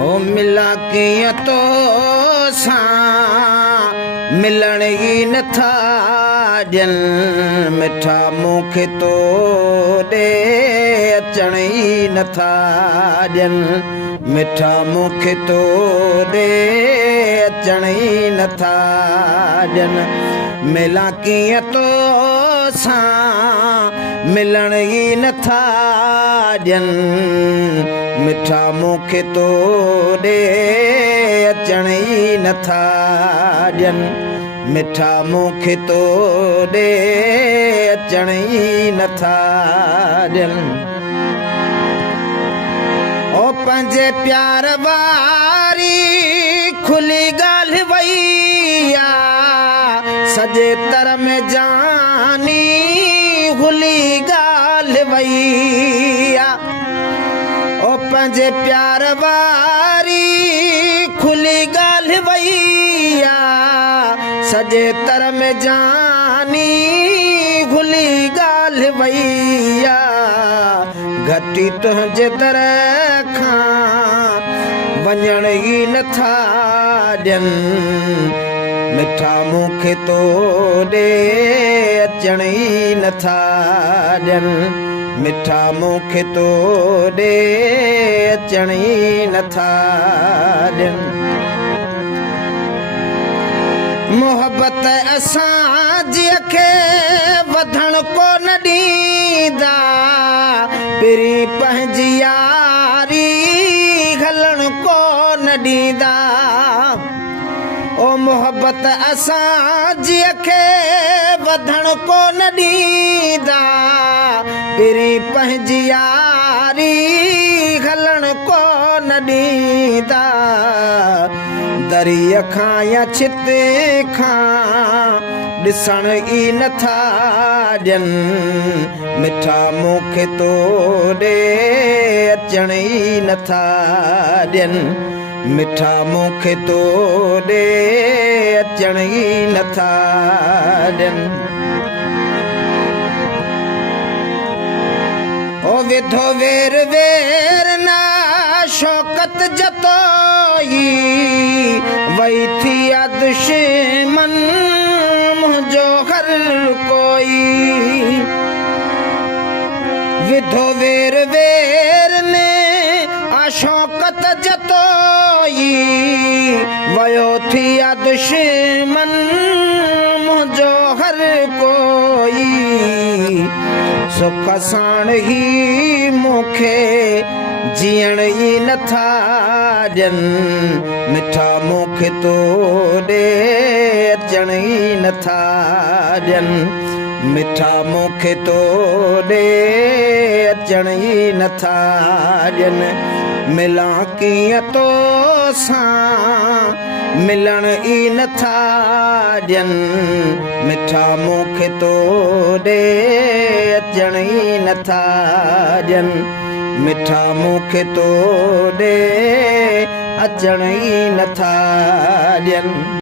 ओ मिला कीअं तो सां मिलण ई नथा ॾियनि मिठा मूंखे तो ॾे अचण ई नथा ॾियनि मिठा मूंखे तो ॾे अचण ई नथा ॾियनि मिला कीअं तो सां मिलण ई नथा ॾियनि मिठा मूंखे तो ॾे अचण ई नथा ॾियनि मिठा मूंखे तो ॾे अचण ई नथा ॾियनि ओ पंहिंजे प्यार वारी खुली ॻाल्हि वई आहे सॼे तर में जानी खुली ॻाल्हि वई आहे ओ पंहिंजे प्यार वारी खुली ॻाल्हि वई आहे सॼे तर में जानी खुली ॻाल्हि वई आहे घटी तुंहिंजे दर खां वञण ई नथा ॾियनि मिठा मूंखे तो ॾे अचण ई नथा ॾियनि मिठा मूंखे तो ॾे अचण ई नथा ॾियनि मोहबत असांजी खे वधण कोन ॾींदा पहिरीं पंहिंजी यारी हलण कोन ॾींदा ओ मोहबत असांजी खे वधण कोन ॾींदा पहिरीं पंहिंजी यारी हलण कोन ॾींदा दरीअ खां या छित खां ॾिसण ई नथा ॾियनि मिठा मूंखे तो ॾे अचण ई नथा ॾियनि मिठा मूंखे तो ॾे अचण ई नथा ॾियनि ओ विधो वेर वेर ना शौकत जतोई वही थी दुश्मन मुंहिंजो हर कोई विधो वेर वेर ने शौकत जतोई वयो थी दुश्मन मुंहिंजो हर कोई सुख साण ही मूंखे जीअण ई नथा ॾियनि मिठा मूंखे तो ॾे अचण ई नथा ॾियनि मिठा मूंखे तो ॾे अचण ई नथा ॾियनि मिला कीअं तो सां मिलण ई नथा ॾियनि मिठा मूंखे तो ॾे अचण ई नथा ॾियनि मिठा मूंखे तो ॾे अचण ई नथा ॾियनि।